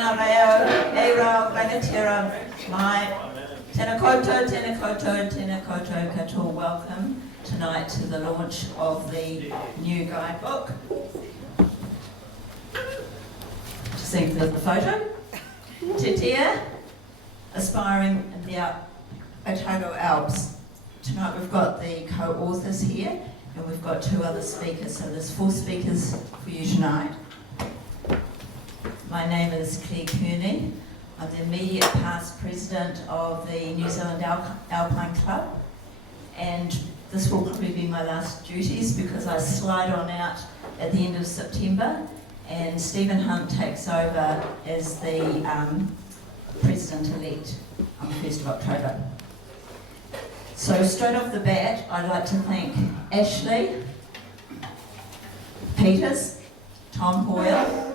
Tēnā reo, e rao, rangatira, mai, tēnā koutou katoa. Welcome tonight to the launch of the new guidebook. Just seeing the photo. Tititea Aspiring in the Otago Alps. Tonight we've got the co-authors here and we've got 2 other speakers, so there's 4 speakers for you tonight. My name is Claire Kearney. I'm the immediate past president of the New Zealand Alpine Club, and this will probably be my last duties because I slide on out at the end of September and Stephen Hunt takes over as the president-elect on the 1st of October. So straight off the bat, I'd like to thank Ashley, Peters, Tom Hoyle,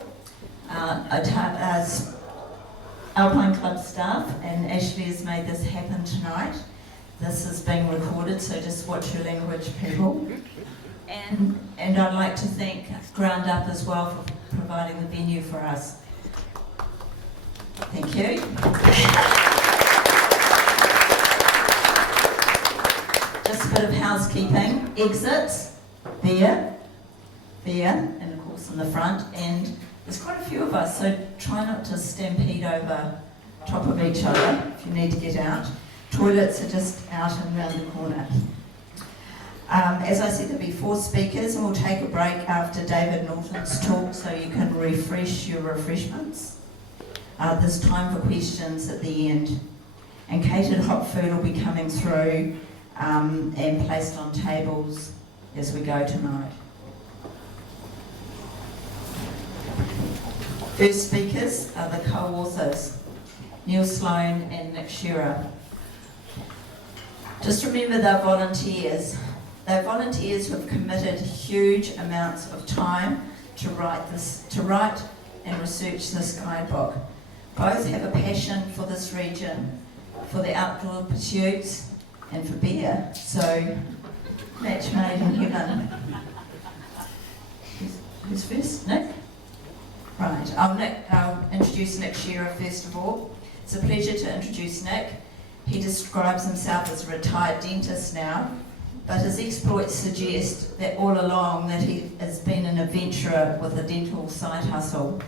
Alpine Club staff, and Ashley has made this happen tonight. This is being recorded, so just watch your language, people. And I'd like to thank Ground Up as well for providing the venue for us. Thank you. Just a bit of housekeeping. Exits, there, and of course in the front. And there's quite a few of us, so try not to stampede over top of each other if you need to get out. Toilets are just out and round the corner. As I said, there'll be 4 speakers and we'll take a break after David Norton's talk so you can refresh your refreshments. There's time for questions at the end. And catered hot food will be coming through and placed on tables as we go tonight. First speakers are the co-authors, Sloan and Nick Shearer. Just remember they're volunteers. They're volunteers who have committed huge amounts of time to write and research this guidebook. Both have a passion for this region, for the outdoor pursuits, and for beer. So, match made in heaven. Who's first? Nick? Right, I'll introduce Nick Shearer first of all. It's a pleasure to introduce Nick. He describes himself as a retired dentist now, but his exploits suggest that all along that he has been an adventurer with a dental side hustle.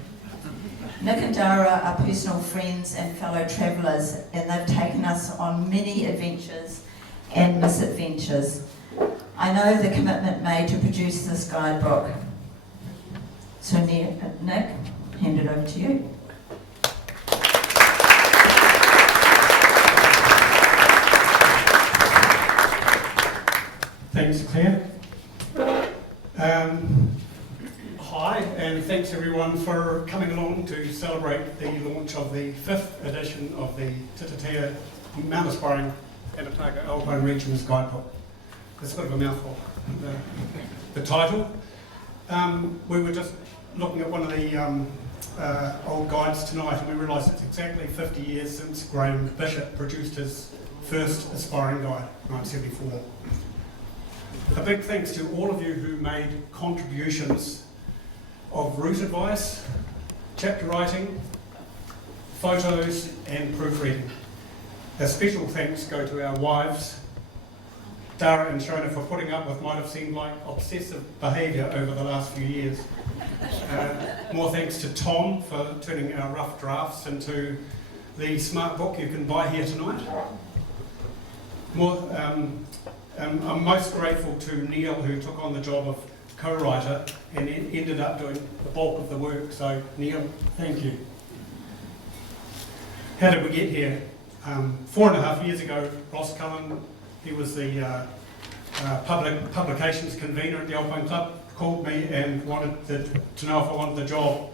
Nick and Dara are personal friends and fellow travellers, and they've taken us on many adventures and misadventures. I know the commitment made to produce this guidebook. So Nick, hand it over to you. Thanks, Claire. Hi, and thanks everyone for coming along to celebrate the launch of the 5th edition of the Tititea Mt Aspiring and Otago Alpine Regions Guidebook. It's a bit of a mouthful, the title. We were just looking at one of the old guides tonight and we realised it's exactly 50 years since Graham Bishop produced his first aspiring guide, 1974. A big thanks to all of you who made contributions of route advice, chapter writing, photos and proofreading. A special thanks go to our wives, Dara and Shona, for putting up with what might have seemed like obsessive behaviour over the last few years. More thanks to Tom for turning our rough drafts into the smart book you can buy here tonight. I'm most grateful to Neil, who took on the job of co-writer and ended up doing the bulk of the work. So Neil, thank you. How did we get here? 4.5 years ago, Ross Cullen, he was the publications convener at the Alpine Club, called me and wanted to know if I wanted the job.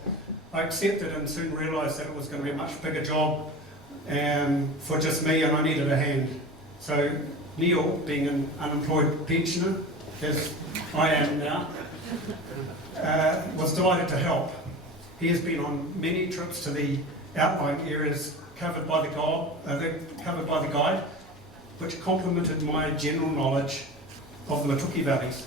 I accepted and soon realised that it was going to be a much bigger job for just me, and I needed a hand. So Neil, being an unemployed pensioner, as I am now, was delighted to help. He has been on many trips to the outlying areas covered by the guide, which complemented my general knowledge of the Matuki valleys.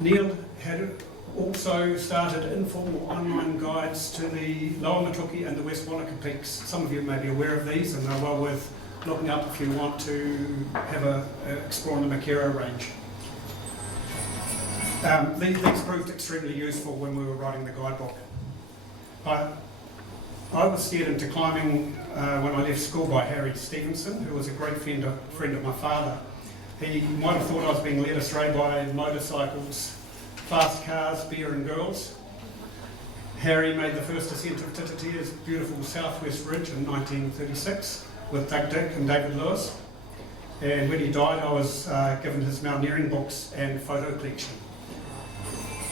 Neil had also started informal online guides to the Lower Matuki and the West Wanaka peaks. Some of you may be aware of these, and they're well worth looking up if you want to have a explore the Makarora range. These proved extremely useful when we were writing the guidebook. I was steered into climbing when I left school by Harry Stevenson, who was a great friend of my father. He might have thought I was being led astray by motorcycles, fast cars, beer and girls. Harry made the first ascent of Tititea's beautiful southwest ridge in 1936 with Doug Dick and David Lewis. And when he died, I was given his mountaineering books and photo collection.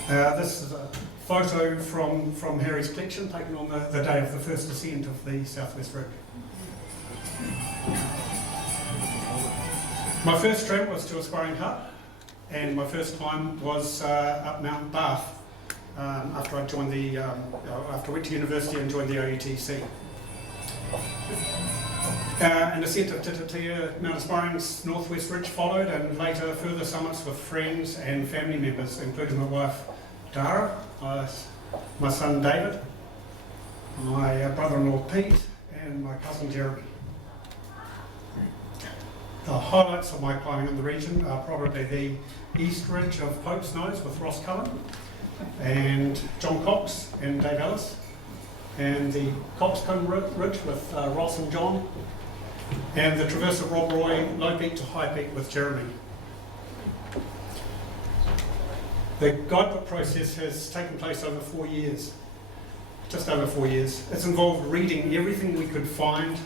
This is a photo from Harry's collection taken on the day of the first ascent of the southwest ridge. My first trip was to Aspiring Hut, and my first climb was up Mount Bath after I joined after I went to university and joined the OUTC. An ascent of Tititea Mt Aspiring's northwest ridge followed, and later further summits with friends and family members, including my wife Dara, my son David, my brother-in-law Pete, and my cousin Jeremy. The highlights of my climbing in the region are probably the east ridge of Pope's Nose with Ross Cullen and John Cox and Dave Ellis, and the Coxcomb Ridge with Ross and John, and the traverse of Rob Roy, low peak to high peak with Jeremy. The guidebook process has taken place over 4 years, just over 4 years. It's involved reading everything we could find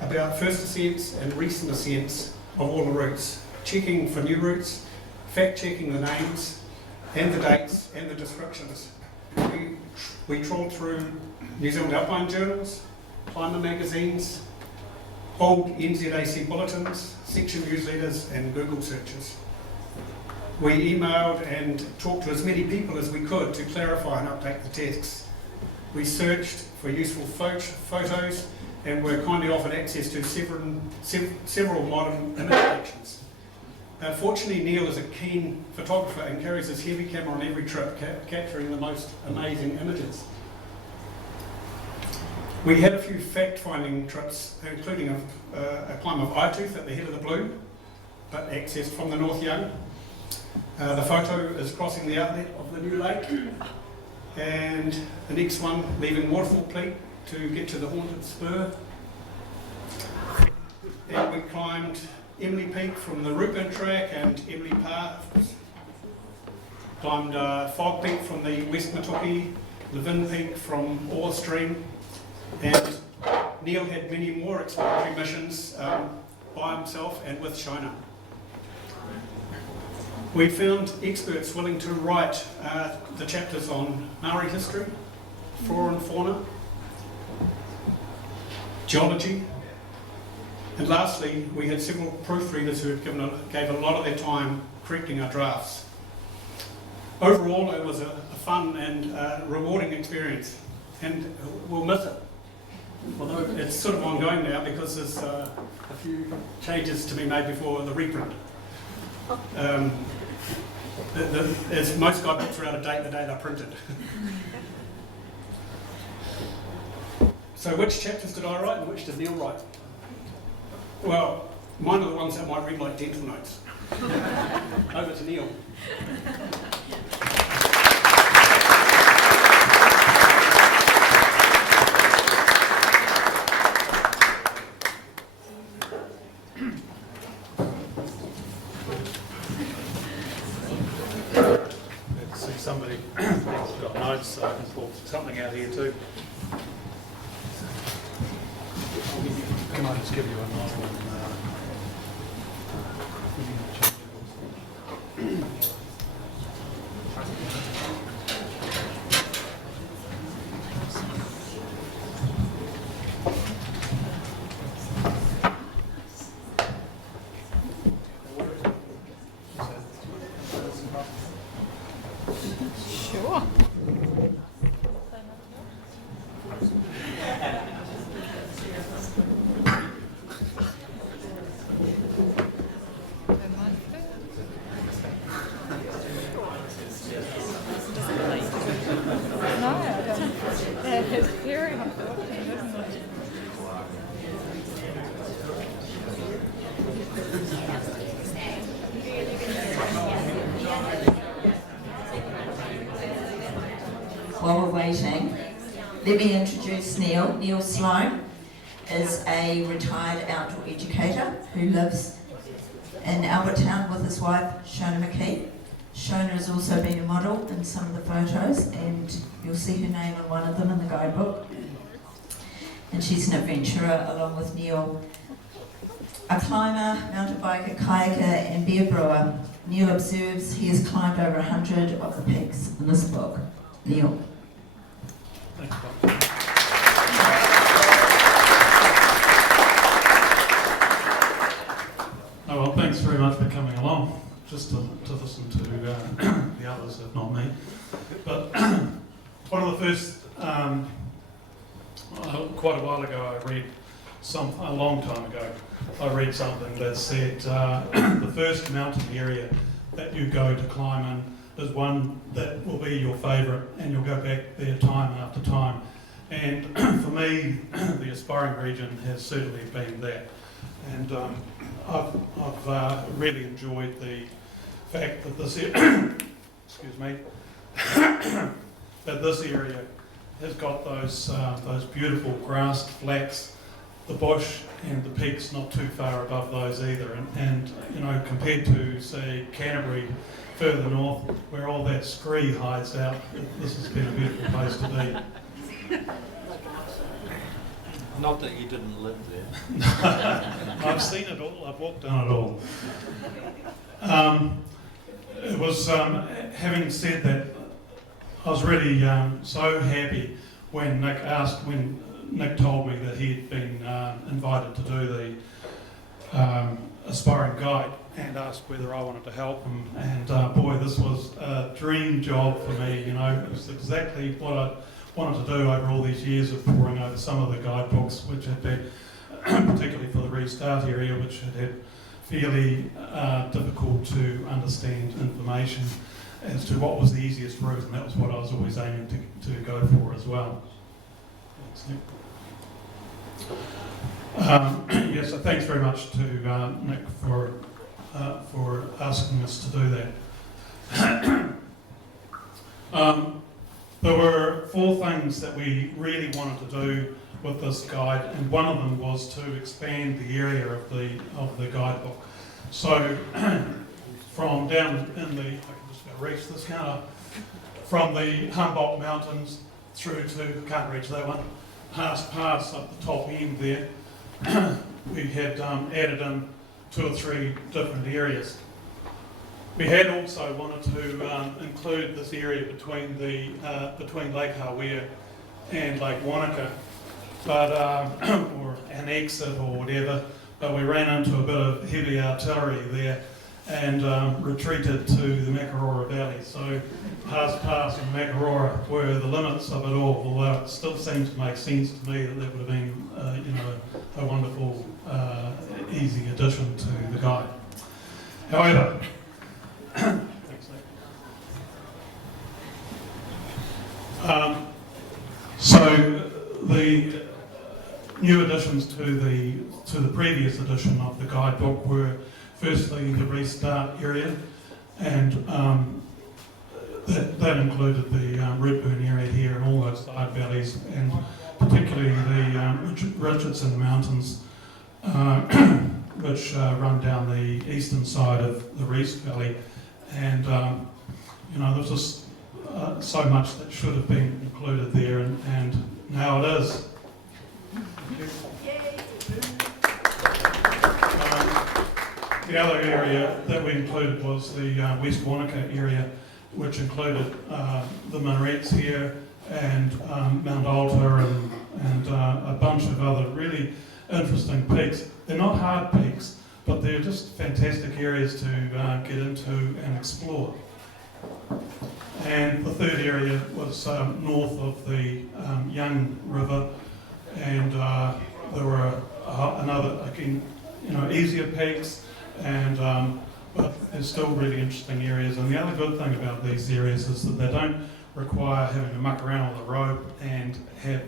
about first ascents and recent ascents of all the routes, checking for new routes, fact-checking the names and the dates and the descriptions. We trawled through New Zealand Alpine journals, climber magazines, old NZAC bulletins, section newsletters and Google searches. We emailed and talked to as many people as we could to clarify and update the texts. We searched for useful photos and were kindly offered access to several modern image collections. Fortunately, Neil is a keen photographer and carries his heavy camera on every trip, capturing the most amazing images. We had a few fact-finding trips, including a climb of Eyetooth at the head of the Blue, but accessed from the North Young. The photo is crossing the outlet of the new lake, and the next one leaving Waterfall Peak to get to the Haunted Spur. And we climbed Emily Peak from the Rupert track and Emily Park. Climbed Fog Peak from the West Matuki, Levin Peak from Ore Stream, and Neil had many more exploratory missions by himself and with Shona. We found experts willing to write the chapters on Maori history, flora and fauna, geology, and lastly, we had several proofreaders who had gave a lot of their time correcting our drafts. Overall, it was a fun and rewarding experience, and we'll miss it. Although it's sort of ongoing now because there's a few changes to be made before the reprint. As most guidebooks are out of date the day they're printed. So which chapters did I write and which did Neil write? Well, mine are the ones that might read like dental notes. Over to Neil. Let's see somebody has got notes, so I can pull something out here too. Can I just give you a nice one? Sure. waiting, let me introduce Neil. Neil Sloan is a retired outdoor educator who lives in Albertown with his wife, Shona McKee. Shona has also been a model in some of the photos, and you'll see her name on one of them in the guidebook. And she's an adventurer along with Neil, a climber, mountain biker, kayaker and beer brewer. Neil observes he has climbed over 100 of the peaks in this book. Neil. Thanks, Bob. Oh, well, thanks very much for coming along, just to listen to the others, if not me. But one of the first, quite a while ago, I read a long time ago, I read something that said the first mountain area that you go to climb in is one that will be your favourite, and you'll go back there time after time. And for me, the Aspiring region has certainly been that. And I've really enjoyed the fact that this excuse me, that this area has got those beautiful grassed flats, the bush and the peaks not too far above those either. And you know, compared to say Canterbury further north, where all that scree hides out, this has been a beautiful place to be. Not that you didn't live there. I've seen it all, I've walked down it all. It was, having said that, I was really so happy when Nick told me that he'd been invited to do the Aspiring Guide and asked whether I wanted to help him. And boy, this was a dream job for me, you know. It was exactly what I wanted to do over all these years of poring over some of the guidebooks, which had been, particularly for the restart area, which had fairly difficult to understand information as to what was the easiest route, and that was what I was always aiming to go for as well. Thanks, Nick. Yes, so thanks very much to Nick for asking us to do that. There were 4 things that we really wanted to do with this guide, and one of them was to expand the area of the guidebook. So from down in the, I can just go reach this counter, from the Humboldt Mountains through to, can't reach that one, Haast Pass up the top end there, we had added in 2 or 3 different areas. We had also wanted to include this area between Lake Hawea and Lake Wanaka, but or an exit or whatever. But we ran into a bit of heavy artillery there and retreated to the Makarora Valley. So Haast Pass and Makarora were the limits of it all. Although it still seems to make sense to me that would have been, a wonderful, easy addition to the guide. However. So the new additions to the previous edition of the guidebook were firstly the restart area, and that included the Redburn area here and all those side valleys, and particularly the Richardson Mountains, which run down the eastern side of the Reese Valley. And there's just so much that should have been included there, and now it is. The other area that we included was the West Wanaka area, which included the minarets here and Mount Alta and a bunch of other really interesting peaks. They're not hard peaks, but they're just fantastic areas to get into and explore. And the third area was north of the Young River, and there were easier peaks, and but there's still really interesting areas. And the other good thing about these areas is that they don't require having to muck around with a rope and have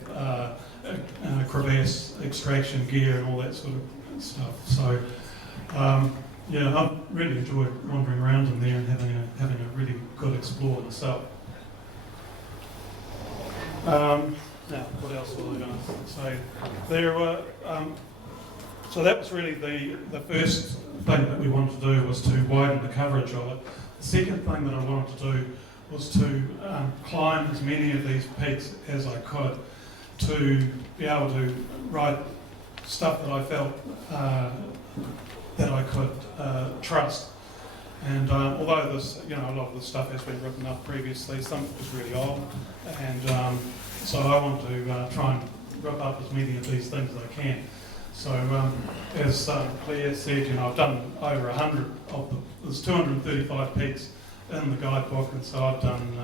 crevasse extraction gear and all that sort of stuff. So I've really enjoyed wandering around in there and having a really good explore myself. Now, what else was I going to say? There were, so that was really the first thing that we wanted to do, was to widen the coverage of it. The second thing that I wanted to do was to climb as many of these peaks as I could, to be able to write stuff that I felt that I could trust. And although this, a lot of this stuff has been written up previously, some of it was really old, and so I want to try and rip up as many of these things as I can. So as Claire said, I've done over 100 of the, there's 235 peaks in the guidebook, and so I've done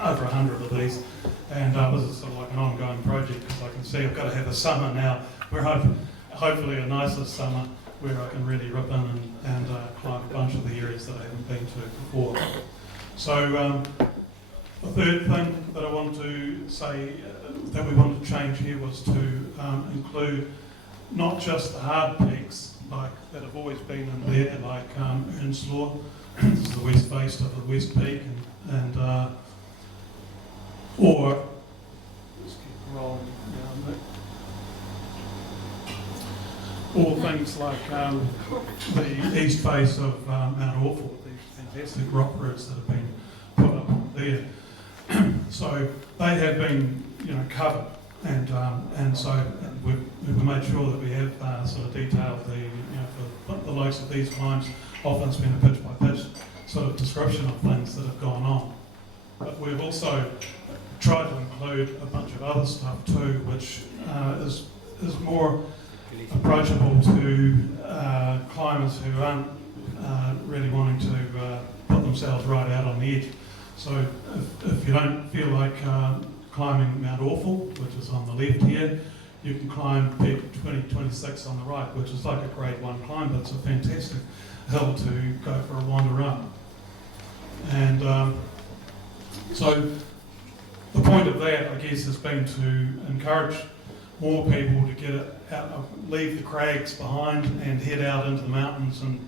over 100 of these, and this is sort of like an ongoing project, because I can see I've got to have a summer now, where hopefully a nicer summer, where I can really rip in and climb a bunch of the areas that I haven't been to before. So the third thing that I wanted to say that we wanted to change here was to include not just the hard peaks like that have always been in there, like Earnslaw. This is the west face of the West Peak, and or just keep rolling down there. Or things like the east face of Mount Orford, these fantastic rock roots that have been put up there. So they have been, covered, and so we've made sure that we have sort of detailed for the likes of these climbs. Often it's been a pitch by pitch sort of description of things that have gone on. But we've also tried to include a bunch of other stuff too, which is more approachable to climbers who aren't really wanting to put themselves right out on the edge. So if you don't feel like climbing Mount Orford, which is on the left here, you can climb Peak 2026 on the right, which is like a grade 1 climb, but it's a fantastic hill to go for a wander up. And so the point of that, I guess, has been to encourage more people to get it out, leave the crags behind and head out into the mountains and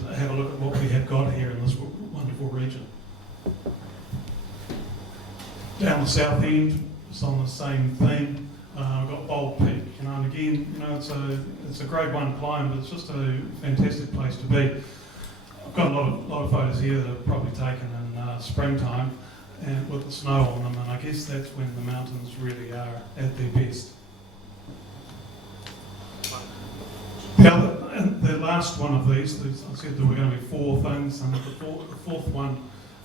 have a look at what we have got here in this wonderful region. Down the south end, it's on the same theme. We've got Bold Peak, and again, it's a grade 1 climb, but it's just a fantastic place to be. I've got a lot of photos here that are probably taken in springtime, and with the snow on them, and I guess that's when the mountains really are at their best. The last one of these, I said there were going to be 4 things, and the fourth one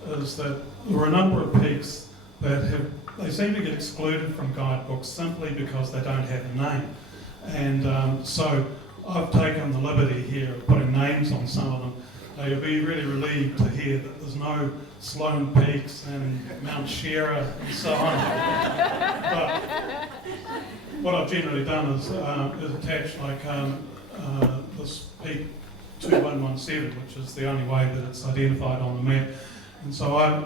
is that there were a number of peaks that they seem to get excluded from guidebooks simply because they don't have a name. And so I've taken the liberty here of putting names on some of them. You'll be really relieved to hear that there's no Sloan Peaks and Mt Shearer and so on. But what I've generally done is attach like this peak 2117, which is the only way that it's identified on the map. And so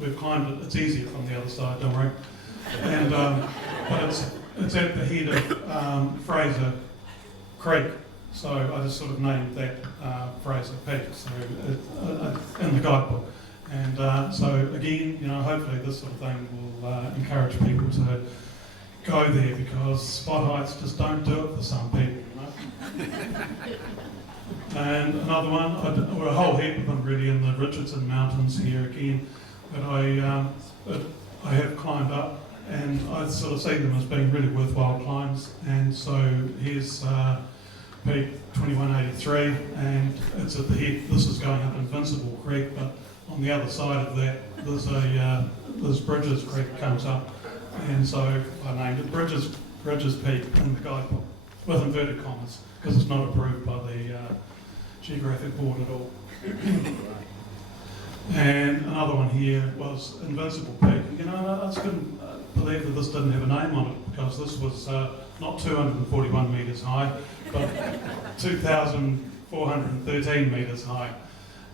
we've climbed it. It's easier from the other side, don't worry. And but it's at the head of Fraser Creek. So I just sort of named that Fraser Peak, so in the guidebook. And so again, hopefully this sort of thing will encourage people to go there, because spot heights just don't do it for some people. And another one, or a whole heap of them really, in the Richardson Mountains here again, that I have climbed up, and I sort of see them as being really worthwhile climbs. And so here's Peak 2183, and it's at the head. This is going up Invincible Creek, but on the other side of that, there's Bridges Creek comes up, and so I named it Bridges Peak in the guidebook with inverted commas, because it's not approved by the Geographic Board at all. And another one here was Invincible Peak. I just couldn't believe that this didn't have a name on it, because this was not 241 metres high, but 2,413 metres high.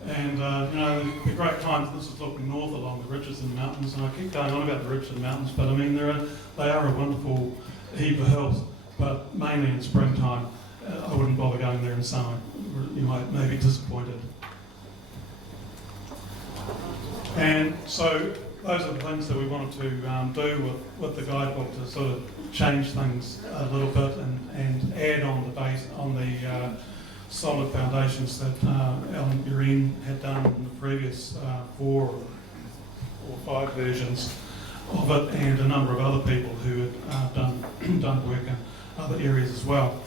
And the great climb, this is looking north along the Richardson Mountains, and I keep going on about the Richardson Mountains, but I mean they are a wonderful heap of hills, but mainly in springtime. I wouldn't bother going there in summer. You may be disappointed. And so those are the things that we wanted to do with the guidebook, to sort of change things a little bit and add on the solid foundations that Alan Bureen had done in the previous 4 or 5 versions of it, and a number of other people who had done work in other areas as well.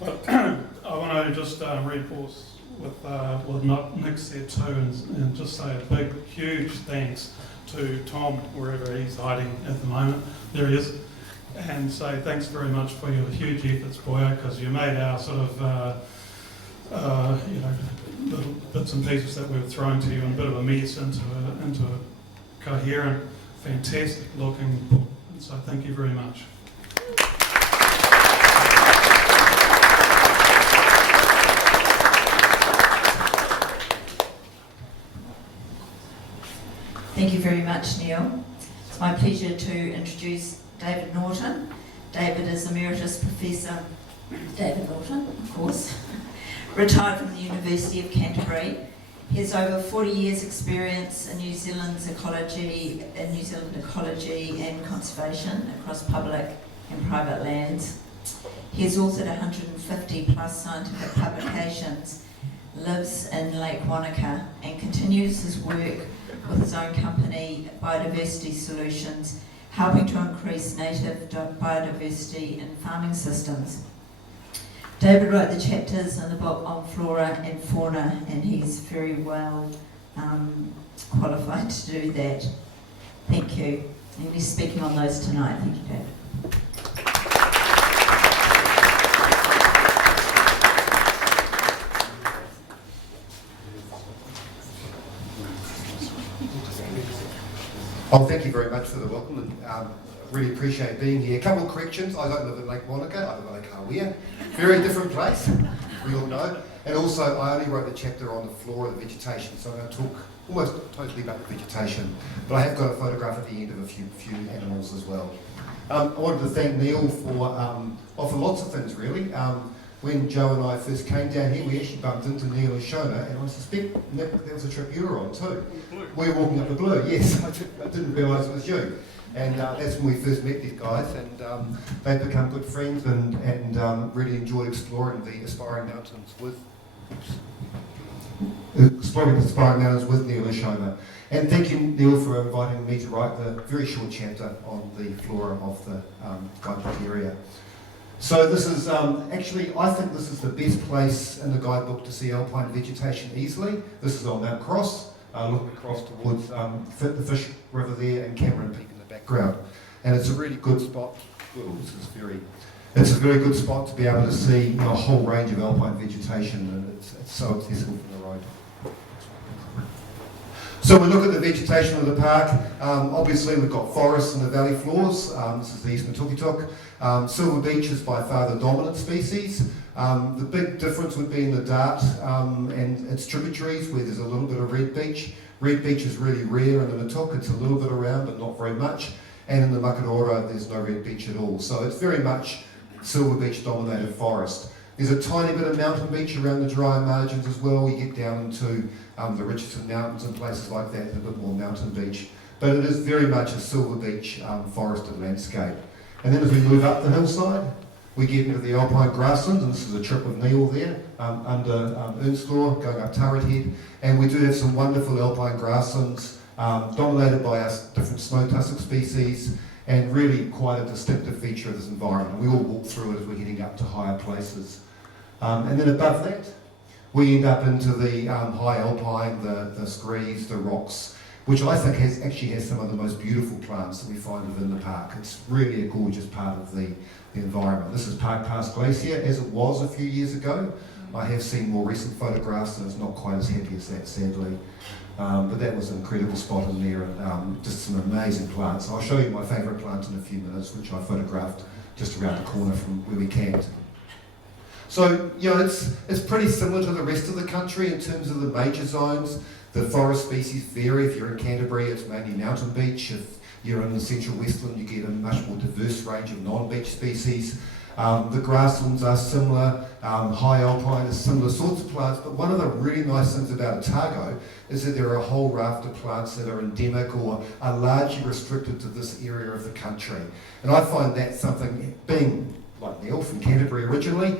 But I want to just reinforce with Nick said too, and just say a big, huge thanks to Tom, wherever he's hiding at the moment. There he is. And say thanks very much for your huge efforts, Boya, because you made our sort of little bits and pieces that we were throwing to you in a bit of a mess into a coherent, fantastic looking book. And so thank you very much. Thank you very much, Neil. It's my pleasure to introduce David Norton. David is Emeritus Professor David Norton, of course, retired from the University of Canterbury. He has over 40 years' experience in New Zealand ecology and conservation across public and private lands. He has authored 150 plus scientific publications, lives in Lake Wanaka, and continues his work with his own company, Biodiversity Solutions, helping to increase native biodiversity in farming systems. David wrote the chapters in the book on flora and fauna, and he's very well qualified to do that. Thank you. And he's speaking on those tonight. Thank you, David. Oh, thank you very much for the welcome, and really appreciate being here. A couple of corrections. I don't live in Lake Wanaka, I live in Lake Hawea. Very different place, we all know. And also, I only wrote the chapter on the flora, the vegetation, so I'm going to talk almost totally about the vegetation. But I have got a photograph at the end of a few animals as well. I wanted to thank Neil for lots of things, really. When Joe and I first came down here, we actually bumped into Neil and Shona, and I suspect, Nick, that was a trip you were on too. We were walking up the Blue, yes. I didn't realise it was you. And that's when we first met these guys, and they've become good friends and really enjoyed exploring the Aspiring Mountains with Neil and Shona. And thank you, Neil, for inviting me to write the very short chapter on the flora of the Guidebook area. So this is, actually, I think this is the best place in the guidebook to see alpine vegetation easily. This is on Mount Cross, looking across towards the Fish River there and Cameron Peak in the background. And it's a really good spot. It's a very good spot to be able to see a whole range of alpine vegetation, and it's so accessible from the road. So we look at the vegetation of the park. Obviously we've got forests and the valley floors. This is the Eastern Tukituk. Silver beech is by far the dominant species. The big difference would be in the Dart and its tributaries, where there's a little bit of red beech. Red beech is really rare in the Matuk. It's a little bit around, but not very much. And in the Makarora, there's no red beech at all. So it's very much silver beech dominated forest. There's a tiny bit of mountain beech around the drier margins as well. You get down into the Richardson Mountains and places like that, a bit more mountain beech. But it is very much a silver beech forested landscape. And then as we move up the hillside, we get into the alpine grasslands, and this is a trip with Neil there, under Earnslaw, going up Turret Head. And we do have some wonderful alpine grasslands, dominated by our different snow tussock species, and really quite a distinctive feature of this environment. We all walk through it as we're heading up to higher places. And then above that, we end up into the high alpine, the screes, the rocks, which I think actually has some of the most beautiful plants that we find within the park. It's really a gorgeous part of the environment. This is Park Pass Glacier, as it was a few years ago. I have seen more recent photographs, and it's not quite as happy as that, sadly. But that was an incredible spot in there, and just some amazing plants. I'll show you my favourite plant in a few minutes, which I photographed just around the corner from where we camped. So, it's pretty similar to the rest of the country in terms of the major zones. The forest species vary. If you're in Canterbury, it's mainly mountain beech. If you're in the central Westland, you get a much more diverse range of non-beech species. The grasslands are similar, high alpine is similar sorts of plants, but one of the really nice things about Otago is that there are a whole raft of plants that are endemic or are largely restricted to this area of the country. And I find that something, being like Neil from Canterbury originally,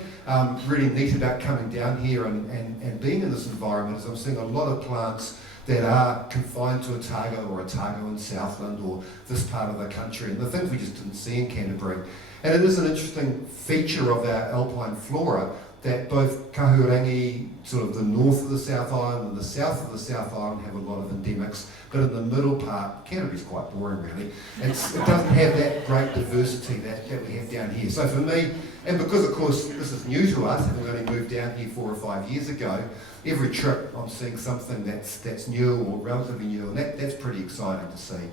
really neat about coming down here and being in this environment, is I'm seeing a lot of plants that are confined to Otago or Otago and Southland or this part of the country, and the things we just didn't see in Canterbury. And it is an interesting feature of our alpine flora that both Kahurangi, sort of the north of the South Island and the south of the South Island, have a lot of endemics, but in the middle part, Canterbury's quite boring really. It doesn't have that great diversity that we have down here. So for me, and because of course this is new to us, having only moved down here 4 or 5 years ago, every trip I'm seeing something that's new or relatively new, and that's pretty exciting to see.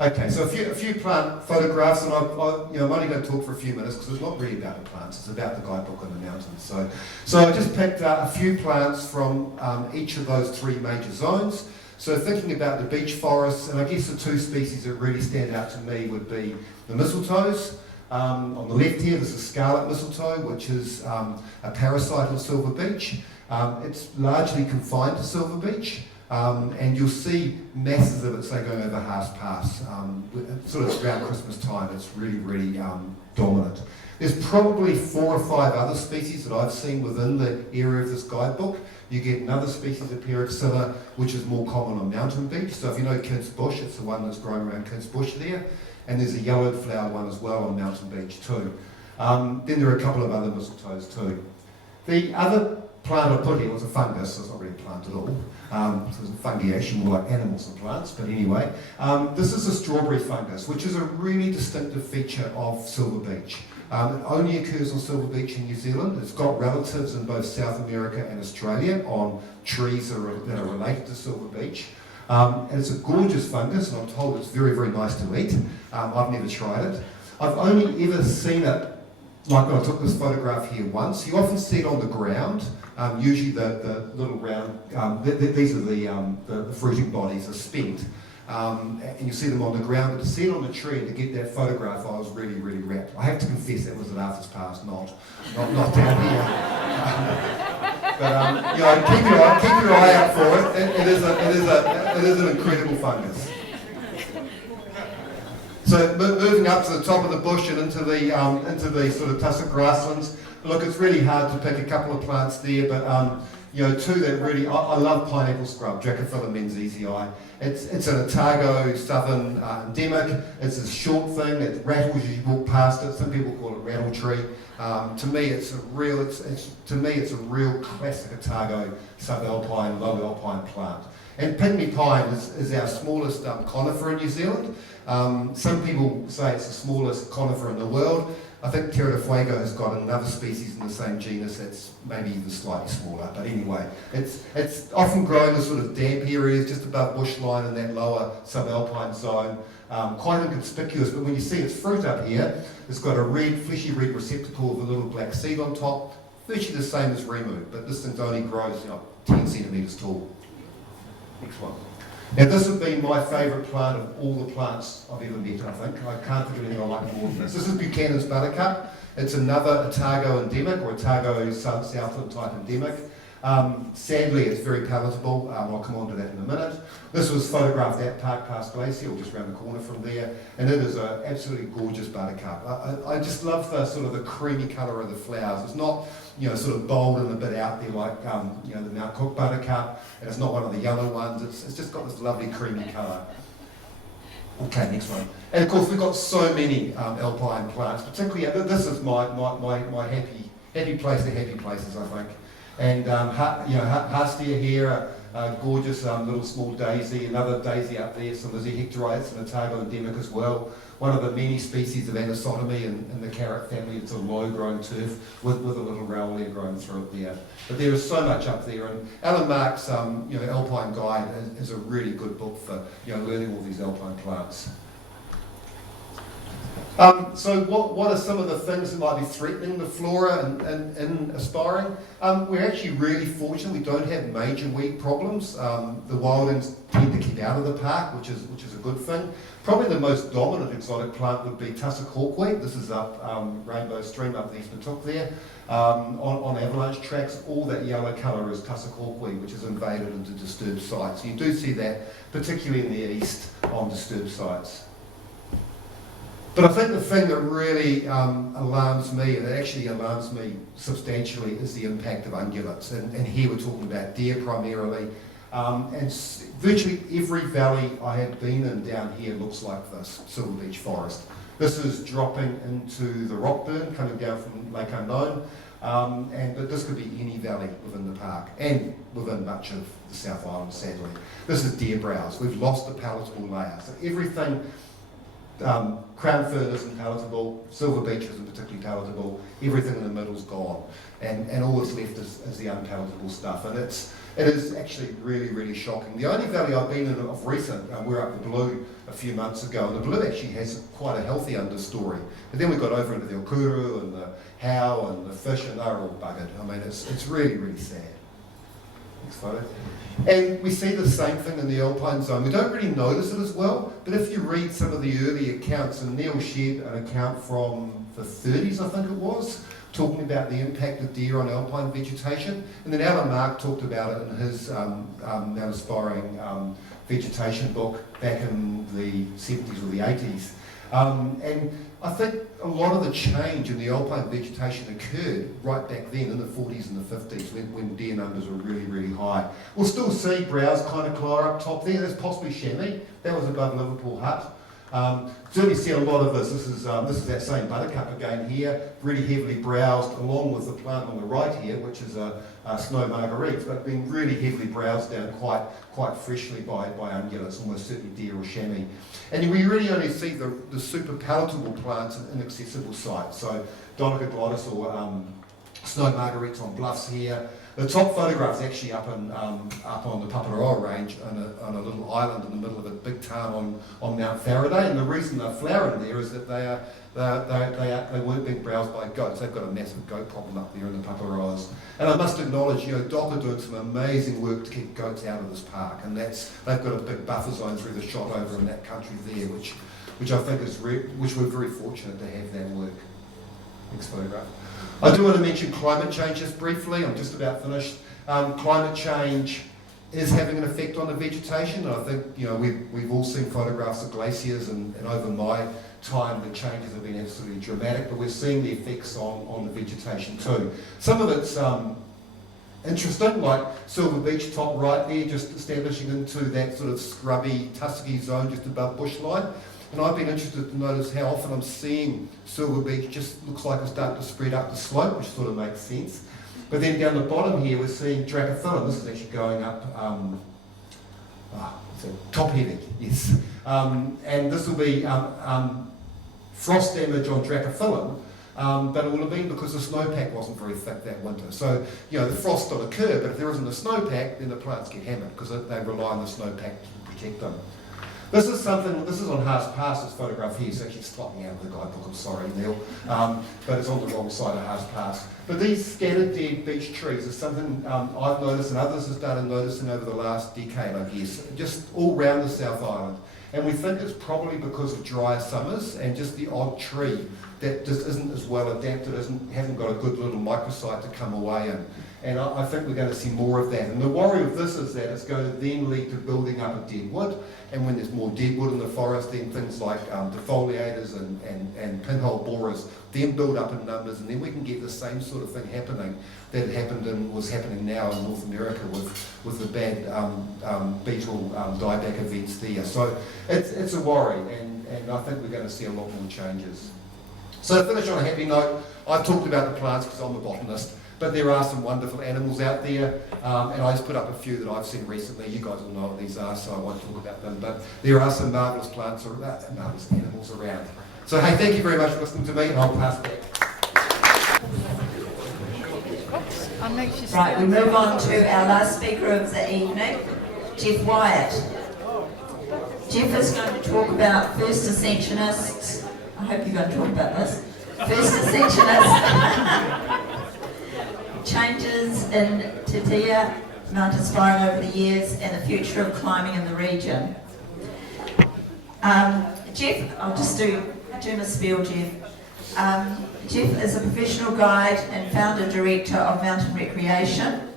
Okay, so a few plant photographs, and I'm only going to talk for a few minutes because it's not really about the plants, it's about the guidebook and the mountains. So I just picked a few plants from each of those 3 major zones. So thinking about the beech forests, and I guess the 2 species that really stand out to me would be the mistletoes. On the left here, there's a scarlet mistletoe, which is a parasite of silver beech. It's largely confined to silver beech. And you'll see masses of it, say, going over Haast Pass, sort of around Christmas time. It's really, really dominant. There's probably 4 or 5 other species that I've seen within the area of this guidebook. You get another species of Pikirakatahi, which is more common on mountain beech. So if you know Kint's bush, it's the one that's growing around Kint's bush there. And there's a yellowed flower one as well on mountain beech too. Then there are a couple of other mistletoes too. The other plant I put here was a fungus, so it's not really a plant at all. So it's a fungiation, more like animals than plants, but anyway. This is a strawberry fungus, which is a really distinctive feature of silver beech. It only occurs on silver beech in New Zealand. It's got relatives in both South America and Australia on trees that are related to silver beech. And it's a gorgeous fungus, and I'm told it's very, very nice to eat. I've never tried it. I've only ever seen it, like when I took this photograph here once. You often see it on the ground. Usually the little round, these are the fruiting bodies are spent. And you see them on the ground, but to see it on the tree and to get that photograph, I was really, really rapt. I have to confess that was at Arthur's Pass, not down here. But keep your eye out for it. It is an incredible fungus. So moving up to the top of the bush and into the sort of tussock grasslands. Look, it's really hard to pick a couple of plants there, but 2 that really, I love pineapple scrub, Dracophylla menzesii. It's an Otago southern endemic. It's a short thing that rattles as you walk past it. Some people call it rattle tree. To me, it's a real classic Otago subalpine, low alpine plant. And pygmy pine is our smallest conifer in New Zealand. Some people say it's the smallest conifer in the world. I think Terra del Fuego has got another species in the same genus that's maybe even slightly smaller, but anyway, it's often grown in sort of damp areas just above bushline in that lower subalpine zone. Quite inconspicuous, but when you see its fruit up here, it's got a red, fleshy red receptacle with a little black seed on top, virtually the same as Remu, but this thing only grows 10 centimetres tall. Next one. Now this would be my favourite plant of all the plants I've ever met, I think. I can't think of anything I like more than this. This is Buchanan's buttercup. It's another Otago endemic, or Otago Southland type endemic. Sadly, it's very palatable. I'll come on to that in a minute. This was photographed at Park Pass Glacier, or just around the corner from there, and it is an absolutely gorgeous buttercup. I just love the sort of the creamy colour of the flowers. It's not sort of bold and a bit out there like the Mt Cook buttercup, and it's not one of the yellow ones. It's just got this lovely creamy colour. Okay, next one. And of course, we've got so many alpine plants. Particularly, this is my happy place to happy places, I think. And Haastia here, a gorgeous little small daisy, another daisy up there, some Hectori, it's an Otago endemic as well. One of the many species of anisotomy in the carrot family. It's a low-grown turf with a little rowlea growing through it there. But there is so much up there, and Alan Mark's Alpine Guide is a really good book for learning all these alpine plants. So what are some of the things that might be threatening the flora in Aspiring? We're actually really fortunate. We don't have major weed problems. The wildings tend to keep out of the park, which is a good thing. Probably the most dominant exotic plant would be tussock hawkweed. This is up Rainbow Stream up the East Mt Cook there. On avalanche tracks, all that yellow colour is tussock hawkweed, which is invaded into disturbed sites. You do see that, particularly in the east, on disturbed sites. But I think the thing that really alarms me, and it actually alarms me substantially, is the impact of ungulates. And here we're talking about deer primarily. And virtually every valley I have been in down here looks like this, Silver Beech Forest. This is dropping into the Rockburn, coming down from Lake Unknown. But this could be any valley within the park, and within much of the South Island, sadly. This is deer browse. We've lost the palatable layer. So everything, crown fern isn't palatable, silver beech isn't particularly palatable, everything in the middle's gone. And all that's left is the unpalatable stuff. And it is actually really, really shocking. The only valley I've been in of recent, we're up the Blue a few months ago, and the Blue actually has quite a healthy understory. But then we got over into the Okuru and the How and the fish, and they're all buggered. I mean, it's really, really sad. Next photo. And we see the same thing in the alpine zone. We don't really notice it as well, but if you read some of the early accounts, and Neil shared an account from the 30s, I think it was, talking about the impact of deer on alpine vegetation. And then Alan Mark talked about it in his Mount Aspiring vegetation book back in the 70s or the 80s. And I think a lot of the change in the alpine vegetation occurred right back then in the 40s and the 50s when deer numbers were really, really high. We'll still see browse kind of claw up top there. There's possibly chamois. That was above Liverpool Hut. Certainly see a lot of this. This is that same buttercup again here, really heavily browsed, along with the plant on the right here, which is a snow marguerite, but being really heavily browsed down quite freshly by ungulates, almost certainly deer or chamois. And we really only see the super palatable plants in inaccessible sites. So Donica glottis or snow marguerites on bluffs here. The top photograph is actually up on the Paparoa range on a little island in the middle of a big tarn on Mount Faraday, and the reason they're flowering there is that they weren't being browsed by goats. They've got a massive goat problem up there in the Paparoas. And I must acknowledge, DOC are doing some amazing work to keep goats out of this park, and they've got a big buffer zone through the shot over in that country there, which I think is which we're very fortunate to have that work. Next photograph. I do want to mention climate change just briefly. I'm just about finished. Climate change is having an effect on the vegetation. And I think we've all seen photographs of glaciers, and over my time the changes have been absolutely dramatic. But we're seeing the effects on the vegetation too. Some of it's interesting, like Silver Beech top right there, just establishing into that sort of scrubby, tussocky zone just above bushline. And I've been interested to notice how often I'm seeing silver beech just looks like it's starting to spread up the slope, which sort of makes sense. But then down the bottom here, we're seeing Dracophyllum. This is actually going up, top-heaving, yes. And this will be frost damage on Dracophyllum, but it will have been because the snowpack wasn't very thick that winter. So, the frost will occur, but if there isn't a snowpack, then the plants get hammered because they rely on the snowpack to protect them. This is on Haast Pass, this photograph here. It's actually spotting out of the guidebook, I'm sorry, Neil. But it's on the wrong side of Haast Pass. But these scattered dead beech trees is something I've noticed and others have started noticing over the last decade, I guess, just all around the South Island. And we think it's probably because of drier summers and just the odd tree that just isn't as well adapted, hasn't got a good little microsite to come away in. And I think we're going to see more of that. And the worry of this is that it's going to then lead to building up of dead wood. And when there's more dead wood in the forest, then things like defoliators and pinhole borers then build up in numbers, and then we can get the same sort of thing happening that happened and was happening now in North America with the bad beetle dieback events there. So it's a worry, and I think we're going to see a lot more changes. So to finish on a happy note, I've talked about the plants because I'm a botanist. But there are some wonderful animals out there, and I just put up a few that I've seen recently. You guys will know what these are, so I won't talk about them. But there are some marvellous plants or marvellous animals around. So hey, thank you very much for listening to me, and I'll pass back. Right, we move on to our last speaker of the evening, Geoff Wayatt. Geoff is going to talk about first ascensionists, I hope you're going to talk about this. First ascensionist. Changes in Tititea Mt Aspiring over the years and the future of climbing in the region. Geoff, I'll just do my spiel, Geoff. Geoff is a professional guide and founder-director of Mountain Recreation.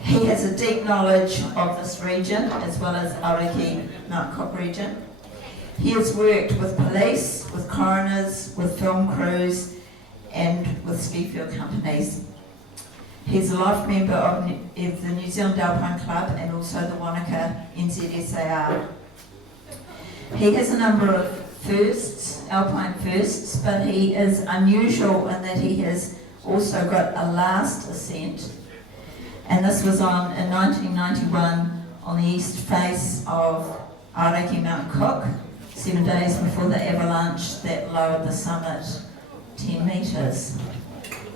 He has a deep knowledge of this region, as well as Aoraki Mt Cook region. He has worked with police, with coroners, with film crews, and with ski field companies. He's a life member of the New Zealand Alpine Club and also the Wanaka NZAC. He has a number of firsts, alpine firsts, but he is unusual in that he has also got a last ascent, and this was in 1991 on the east face of Aoraki Mt Cook, 7 days before the avalanche that lowered the summit 10 metres.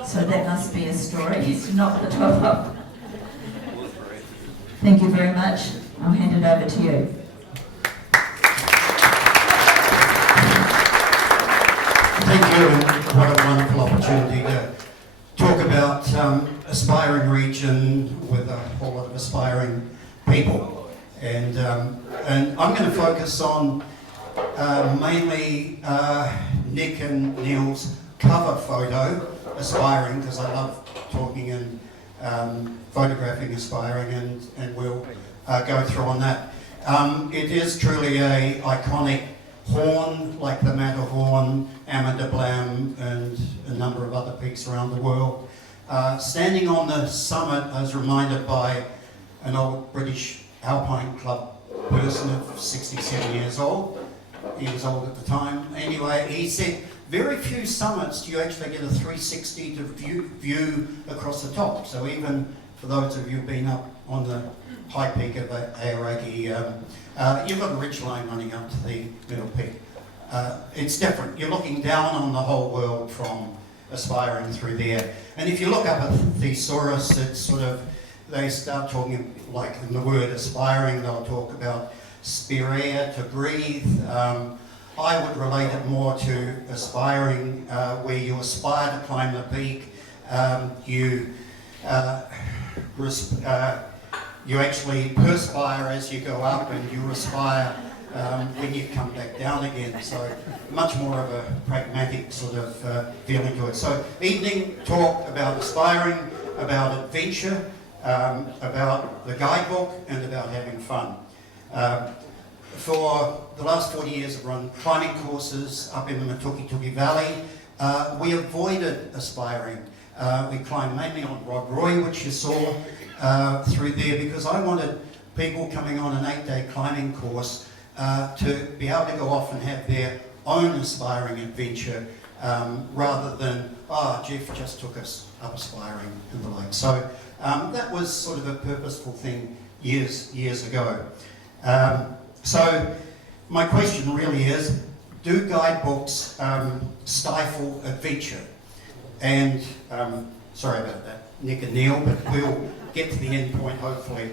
So that must be a story. He's knocked the top off. Thank you very much. I'll hand it over to you. Thank you, and what a wonderful opportunity to talk about aspiring region with a whole lot of aspiring people. And I'm going to focus on mainly Nick and Neil's cover photo, Aspiring, because I love talking and photographing Aspiring, and we'll go through on that. It is truly a iconic horn, like the Matterhorn, Amadablam, and a number of other peaks around the world. Standing on the summit, I was reminded by an old British Alpine Club person of 67 years old. He was old at the time. Anyway, he said, very few summits do you actually get a 360 to view across the top. So even for those of you who've been up on the high peak of Aoraki, you've got a ridge line running up to the middle peak. It's different. You're looking down on the whole world from Aspiring through there. And if you look up at Thesaurus, it's sort of, they start talking, like in the word aspiring, they'll talk about spirea, to breathe. I would relate it more to aspiring, where you aspire to climb the peak. You actually perspire as you go up, and you respire when you come back down again. So much more of a pragmatic sort of feeling to it. So evening talk about aspiring, about adventure, about the guidebook, and about having fun. For the last 40 years I've run climbing courses up in the Tuki Valley. We avoided aspiring. We climbed mainly on Rod Roy, which you saw through there, because I wanted people coming on an 8-day climbing course to be able to go off and have their own aspiring adventure, rather than, Geoff just took us up aspiring and the like. So that was sort of a purposeful thing years ago. So my question really is, do guidebooks stifle adventure? And sorry about that, Nick and Neil, but we'll get to the end point hopefully.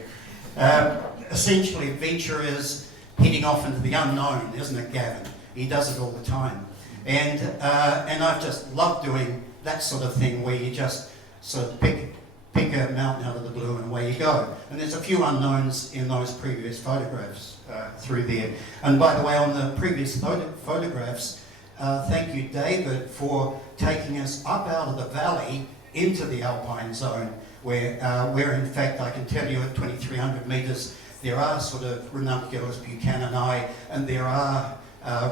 Essentially, adventure is heading off into the unknown, isn't it, Gavin? He does it all the time. And I've just loved doing that sort of thing where you just sort of pick a mountain out of the blue and away you go. And there's a few unknowns in those previous photographs through there. And by the way, on the previous photographs, thank you, David, for taking us up out of the valley into the alpine zone, where in fact I can tell you at 2,300 metres there are sort of ranunculus buchanani, and there are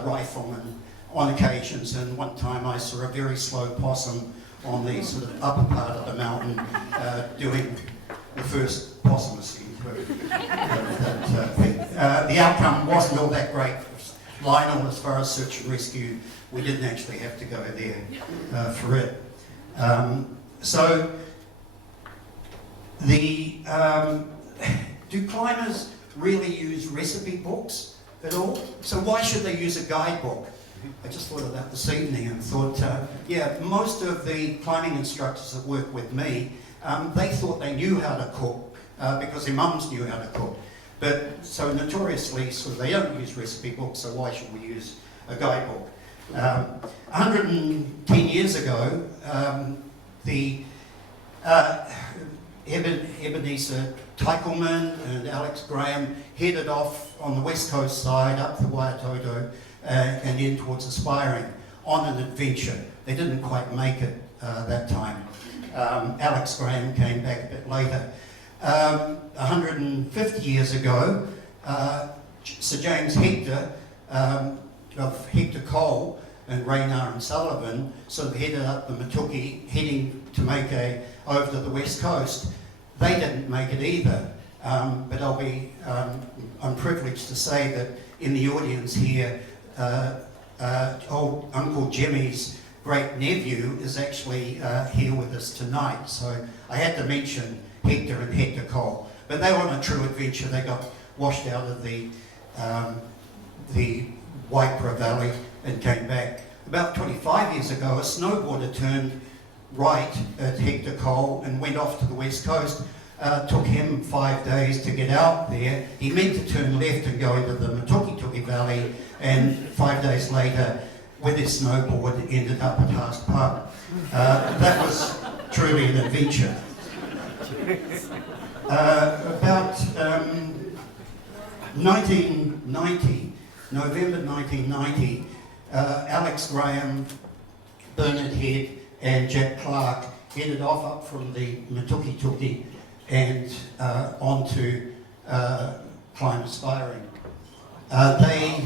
riflemen on occasions. And one time I saw a very slow possum on the sort of upper part of the mountain doing the first possumacy. The outcome wasn't all that great for Lionel as far as search and rescue. We didn't actually have to go there for it. So do climbers really use recipe books at all? So why should they use a guidebook? I just thought of that this evening and thought, most of the climbing instructors that work with me, they thought they knew how to cook because their mums knew how to cook. But so notoriously, so they don't use recipe books, so why should we use a guidebook? 110 years ago, the Ebenezer Teichelman and Alex Graham headed off on the west coast side up the Waitoto and in towards Aspiring on an adventure. They didn't quite make it that time. Alex Graham came back a bit later. 150 years ago, Sir James Hector of Hector Cole and Raynar and Sullivan sort of headed up the Matuki, heading to make over to the west coast. They didn't make it either, but I'm privileged to say that in the audience here, old Uncle Jimmy's great nephew is actually here with us tonight. So I had to mention Hector and Hector Cole, but they were on a true adventure. They got washed out of the Waipara Valley and came back. About 25 years ago, a snowboarder turned right at Hector Cole and went off to the west coast. Took him 5 days to get out there. He meant to turn left and go into the Matuki Valley, and 5 days later, with his snowboard, ended up at Haast Pass. That was truly an adventure. About 1990, November 1990, Alex Graham, Bernard Head and Jack Clark headed off up from the Matuki and onto Climb Aspiring. They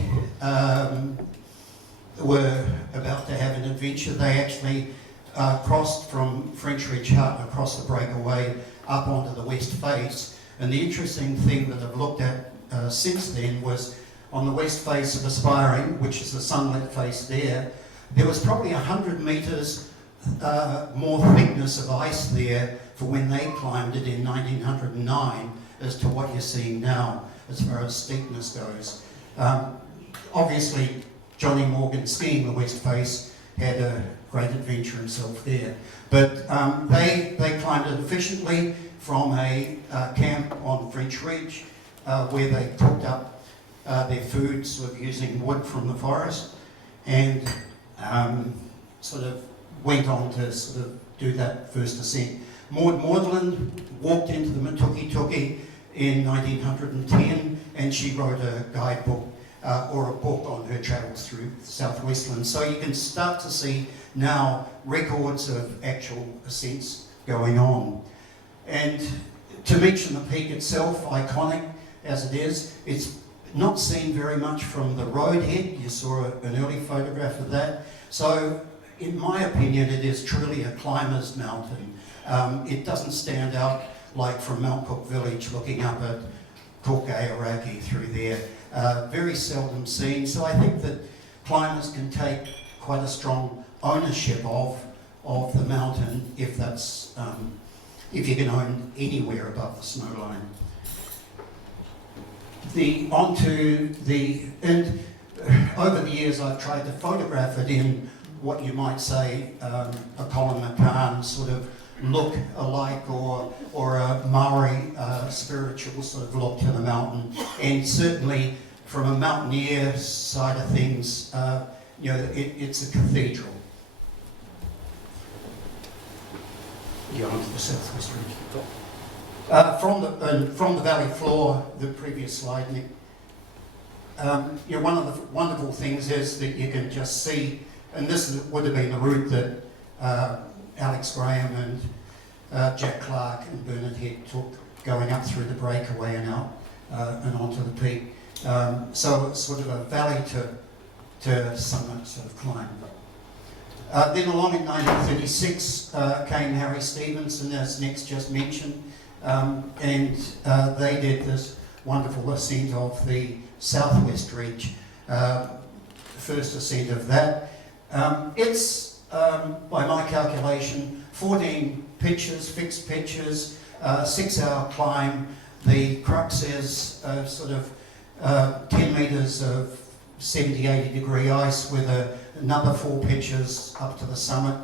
were about to have an adventure. They actually crossed from French Ridge Hut across the breakaway up onto the west face. And the interesting thing that I've looked at since then was on the west face of Aspiring, which is the sunlit face there was probably 100 metres more thickness of ice there for when they climbed it in 1909 as to what you're seeing now as far as steepness goes. Obviously, Johnny Morgan skiing the west face had a great adventure himself there. But they climbed it efficiently from a camp on French Ridge where they cooked up their food sort of using wood from the forest and sort of went on to sort of do that first ascent. Maud Maudlin walked into the Matuki in 1910 and she wrote a guidebook or a book on her travels through Southwestland. So you can start to see now records of actual ascents going on. And to mention the peak itself, iconic as it is, it's not seen very much from the roadhead. You saw an early photograph of that. So in my opinion, it is truly a climber's mountain. It doesn't stand out like from Mt Cook village looking up at Cook Aoraki through there. Very seldom seen. So I think that climbers can take quite a strong ownership of the mountain if that's if you can own anywhere above the snow line. Over the years I've tried to photograph it in what you might say a column of tarns sort of look alike or a Maori spiritual sort of look to the mountain. And certainly from a mountaineer side of things, it's a cathedral. Yeah, onto the southwest ridge. From the valley floor, the previous slide, Nick. One of the wonderful things is that you can just see, and this would have been the route that Alex Graham and Jack Clark and Bernard Head took going up through the breakaway and out and onto the peak. So it's sort of a valley to summit sort of climb. Then along in 1936 came Harry Stevenson, as Nick's just mentioned, and they did this wonderful ascent of the southwest ridge, first ascent of that. It's, by my calculation, 14 pitches, fixed pitches, 6-hour climb. The crux is sort of 10 metres of 70, 80 degree ice with another 4 pitches up to the summit.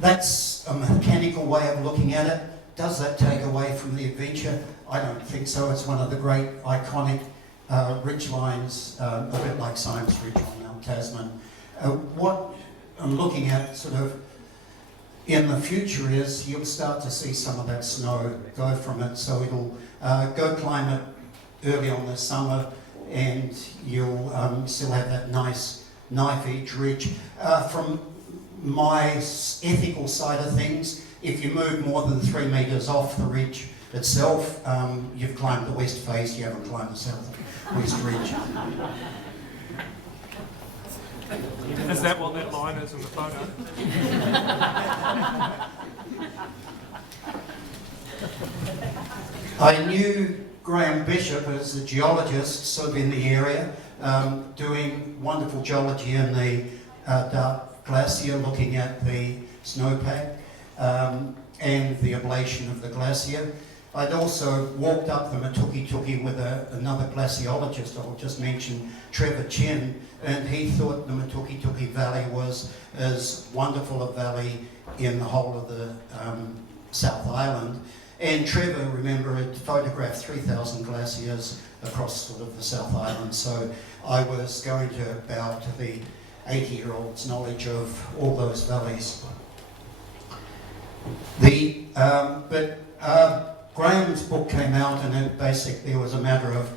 That's a mechanical way of looking at it. Does that take away from the adventure? I don't think so. It's one of the great iconic ridge lines, a bit like Symes Ridge on Mount Tasman. What I'm looking at sort of in the future is you'll start to see some of that snow go from it, so it'll go climb it early on this summer, and you'll still have that nice knife-edge ridge. From my ethical side of things, if you move more than 3 metres off the ridge itself, you've climbed the west face, you haven't climbed the south-west ridge. Is that what that line is in the photo? I knew Graham Bishop as a geologist, sort of in the area, doing wonderful geology in the Dark Glacier, looking at the snowpack and the ablation of the glacier. I'd also walked up the Matuki with another glaciologist, I'll just mention Trevor Chin, and he thought the Matuki Valley was as wonderful a valley in the whole of the South Island. And Trevor, remember, had photographed 3,000 glaciers across sort of the South Island, so I was going to bow to the 80-year-old's knowledge of all those valleys. Graham's book came out, and it basically was a matter of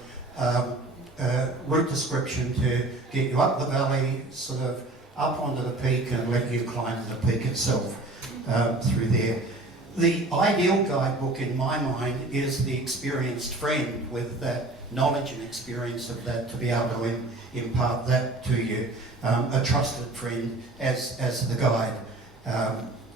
route description to get you up the valley, sort of up onto the peak, and let you climb the peak itself through there. The ideal guidebook in my mind is the experienced friend with that knowledge and experience of that, to be able to impart that to you, a trusted friend as the guide,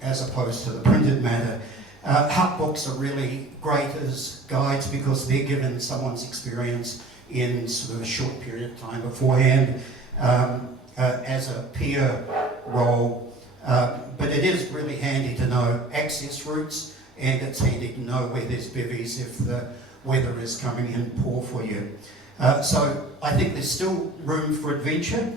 as opposed to the printed matter. Hut books are really great as guides because they're given someone's experience in sort of a short period of time beforehand, as a peer role. But it is really handy to know access routes, and it's handy to know where there's bivvies if the weather is coming in poor for you. So I think there's still room for adventure.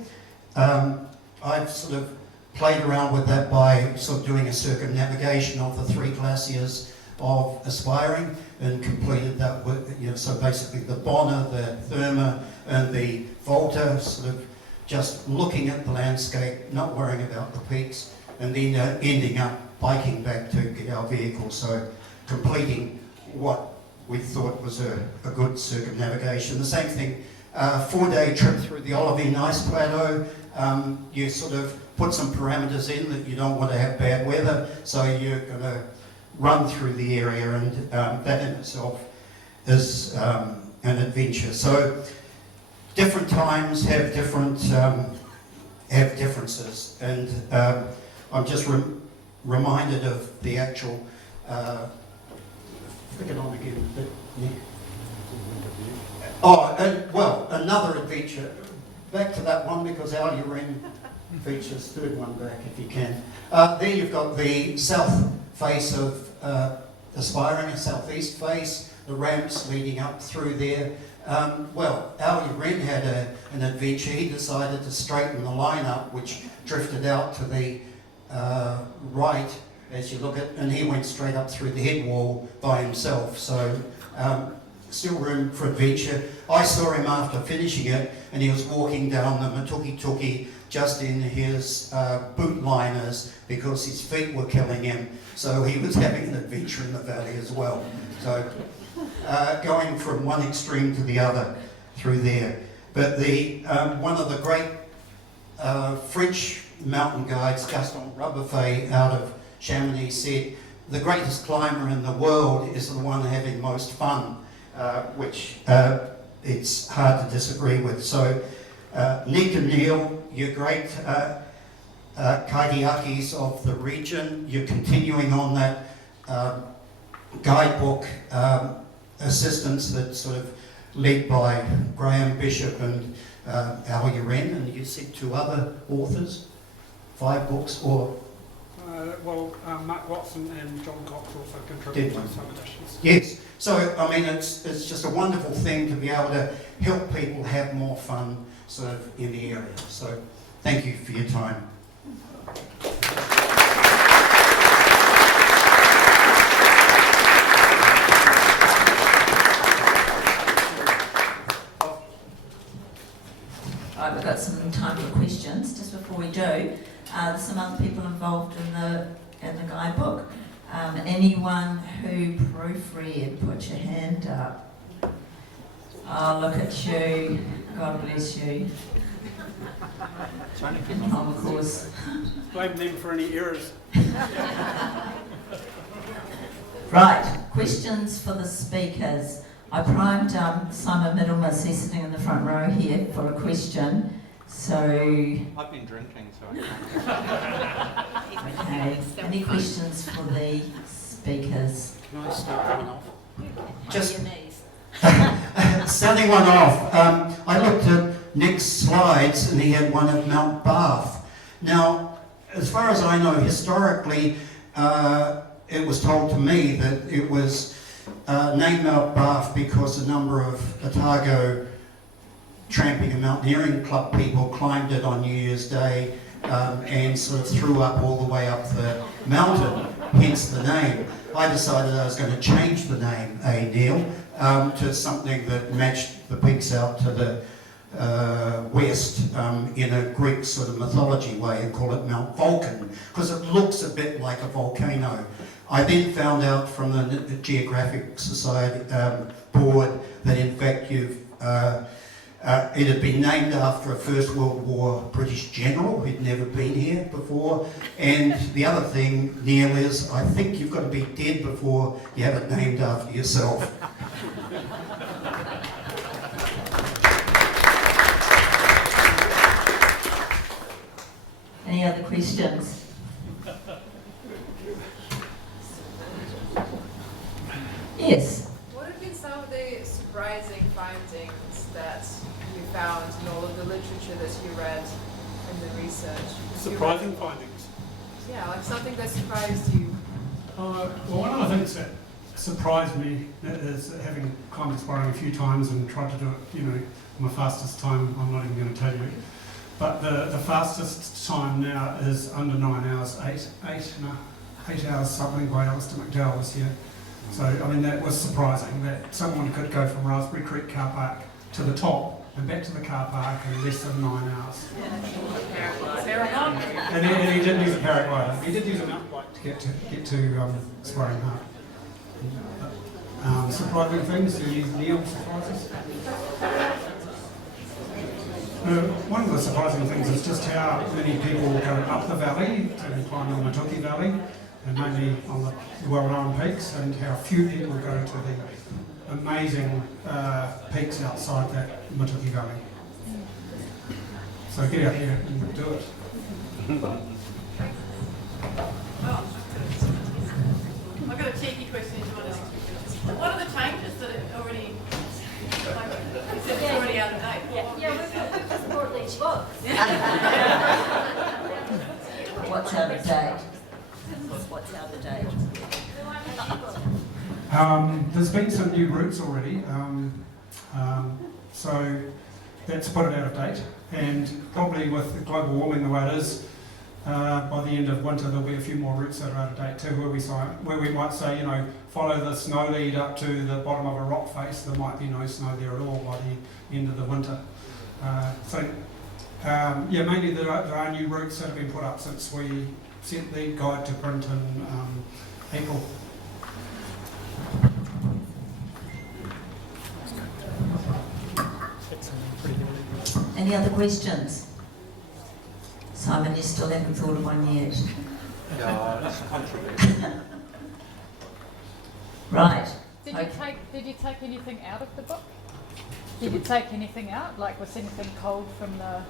I've sort of played around with that by sort of doing a circumnavigation of the 3 glaciers of Aspiring, and completed that with, so basically the Bonner, the Therma, and the Volta, sort of just looking at the landscape, not worrying about the peaks, and then ending up biking back to get our vehicle, so completing what we thought was a good circumnavigation. The same thing, 4-day trip through the Olivine Ice Plateau. You sort of put some parameters in that you don't want to have bad weather, so you're going to run through the area, and that in itself is an adventure. So different times have different have differences, and I'm just reminded of the actual. Flick it on again. Well, another adventure. Back to that one, because our Uren features, third one back if you can. There you've got the south face of Aspiring, a southeast face, the ramps leading up through there. Well, our Uren had an adventure. He decided to straighten the line up, which drifted out to the right as you look at, and he went straight up through the head wall by himself. So still room for adventure. I saw him after finishing it, and he was walking down the Matuki just in his boot liners because his feet were killing him. So he was having an adventure in the valley as well. So going from one extreme to the other through there. But the one of the great French mountain guides, Gaston Rubbefet, out of Chamonix, said the greatest climber in the world is the one having most fun, which it's hard to disagree with. So Nick and Neil, you're great kaitiakis of the region. You're continuing on that guidebook assistance that's sort of led by Graham Bishop and Al Uren, and you said 2 other authors, 5 books, or Mark Watson and John Cox also contributed to some editions. Yes, so I mean it's just a wonderful thing to be able to help people have more fun sort of in the area. So thank you for your time. we've got some time for questions. Just before we do, there's some other people involved in the guidebook. Anyone who proofread, put your hand up. Oh, look at you. God bless you. Oh, of course. Blame them for any errors. Right, questions for the speakers. I primed Simon Middlemas, he's sitting in the front row here, for a question. So, I've been drinking, so I can't. okay, any questions for the speakers? Can I start one off? Just On your knees. starting one off, I looked at Nick's slides and he had one of Mount Bath. Now, as far as I know, historically, it was told to me that it was named Mount Bath because a number of Otago tramping and mountaineering club people climbed it on New Year's Day and sort of threw up all the way up the mountain, hence the name. I decided I was going to change the name, Neil, to something that matched the peaks out to the west in a Greek sort of mythology way and call it Mount Vulcan because it looks a bit like a volcano. I then found out from the Geographic Society board that in fact it had been named after a First World War British general who'd never been here before. And the other thing, Neil, is I think you've got to be dead before you have it named after yourself. Any other questions? Yes. What have been some of the surprising findings that you found in all of the literature that you read and the research? Surprising findings. Yeah, like something that surprised you. Well, one of the things that surprised me is having climbed Aspiring a few times and tried to do it, my fastest time, I'm not even going to tell you. But the fastest time now is under 9 hours, 8 hours something by Alistair McDowell this year. So, that was surprising that someone could go from Raspberry Creek car park to the top and back to the car park in less than 9 hours. And he didn't use a paraglider. He did use a mountain bike to get to Aspiring Heart. Surprising things, any Neil surprises? One of the surprising things is just how many people go up the valley to climb the Matuki Valley, and mainly on the well-known peaks, and how few people go to the amazing peaks outside that Matuki Valley. So get out here and do it. I've got a cheeky question as well. What are the changes that are already, you said it's already out of date? Yeah, we've just bought these books. What's out of date? What's out of date? There's been some new routes already, so that's put it out of date. And probably with the global warming the way it is, by the end of winter there'll be a few more routes that are out of date too, where we might say, follow the snow lead up to the bottom of a rock face. There might be no snow there at all by the end of the winter. Mainly there are new routes that have been put up since we sent the guide to print in April. Any other questions? Simon, you still haven't thought of one yet. No, that's controversial. Right. Did you take anything out of the book? Did you take anything out? Like, was anything cold from the,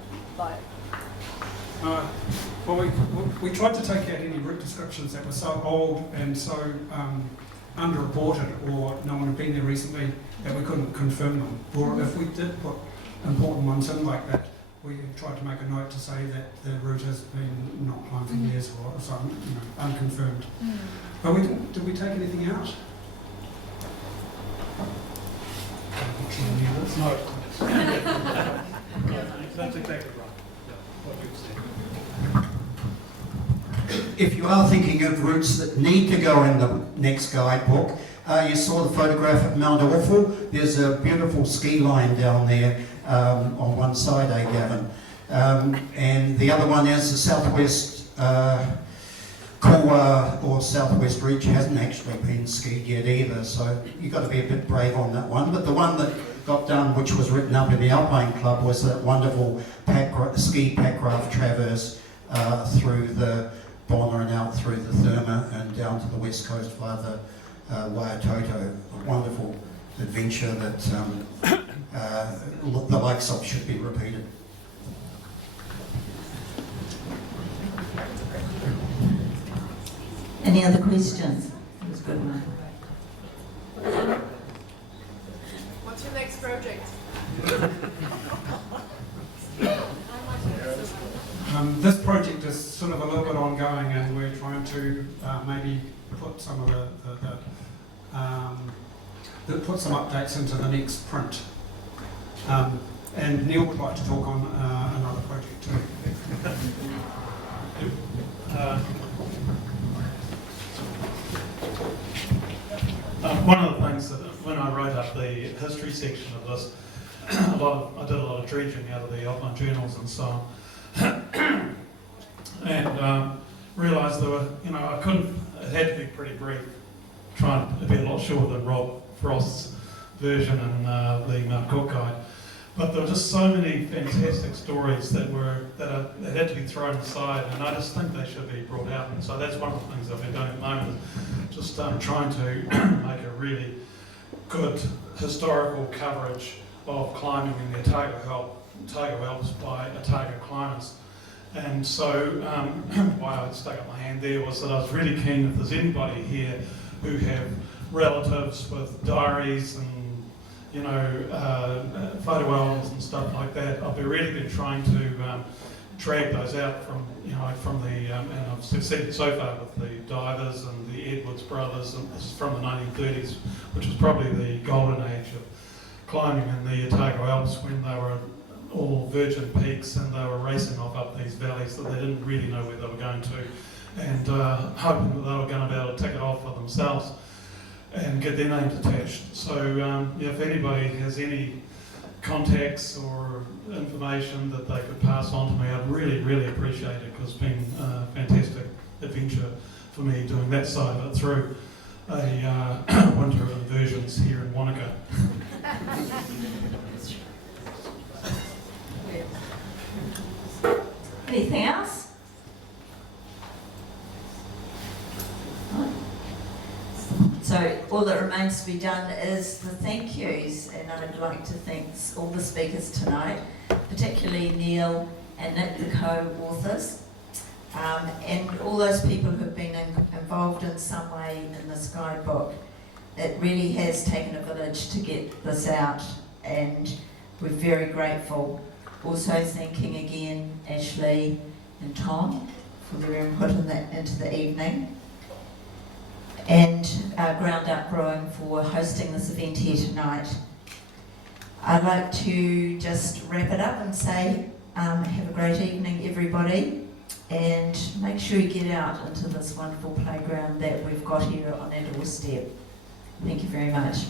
We tried to take out any route descriptions that were so old and so underreported, or no one had been there recently, that we couldn't confirm them. Or if we did put important ones in like that, we tried to make a note to say that the route has been not climbed for years or something, unconfirmed. But we didn't. Did we take anything out? No. That's exactly right. What you said. If you are thinking of routes that need to go in the next guidebook, you saw the photograph of Mount Awful. There's a beautiful ski line down there on one side, Gavin? And the other one is the southwest Kaua or southwest reach hasn't actually been skied yet either, so you've got to be a bit brave on that one. But the one that got done, which was written up in the Alpine Club, was that wonderful ski packraft traverse through the Bona and out through the Therma and down to the west coast via the Waitoto. A wonderful adventure that the likes of should be repeated. Any other questions? That was good, Mark. What's your next project? This project is sort of a little bit ongoing, and we're trying to maybe put some of put some updates into the next print. And Neil would like to talk on another project too. One of the things that when I wrote up the history section of this, I did a lot of dredging out of the Alpine journals and so on, and realised there were, I couldn't. It had to be pretty brief, trying to be a lot shorter than Rob Frost's version in the Mt Cook guide. But there were just so many fantastic stories that had to be thrown aside, and I just think they should be brought out. And so that's one of the things I've been doing at the moment, is just trying to make a really good historical coverage of climbing in the Otago Alps by Otago climbers. And so why I stuck up my hand there was that I was really keen, if there's anybody here who have relatives with diaries and photo albums and stuff like that, I've really been trying to drag those out from the, and I've succeeded so far with the Divers and the Edwards brothers, and this is from the 1930s, which was probably the golden age of climbing in the Otago Alps, when they were all virgin peaks and they were racing off up these valleys that they didn't really know where they were going to, and hoping that they were going to be able to tick it off for themselves and get their names attached. So if anybody has any contacts or information that they could pass on to me, I'd really, really appreciate it, because it's been a fantastic adventure for me doing that side of it through a winter of inversions here in Wanaka. Anything else? So all that remains to be done is the thank yous, and I'd like to thank all the speakers tonight, particularly Neil and Nick, the co-authors, and all those people who have been involved in some way in this guidebook. It really has taken a village to get this out, and we're very grateful. Also thanking again Ashley and Tom for their input into the evening, and Ground Up Brewing for hosting this event here tonight. I'd like to just wrap it up and say have a great evening, everybody, and make sure you get out into this wonderful playground that we've got here on our doorstep. Thank you very much.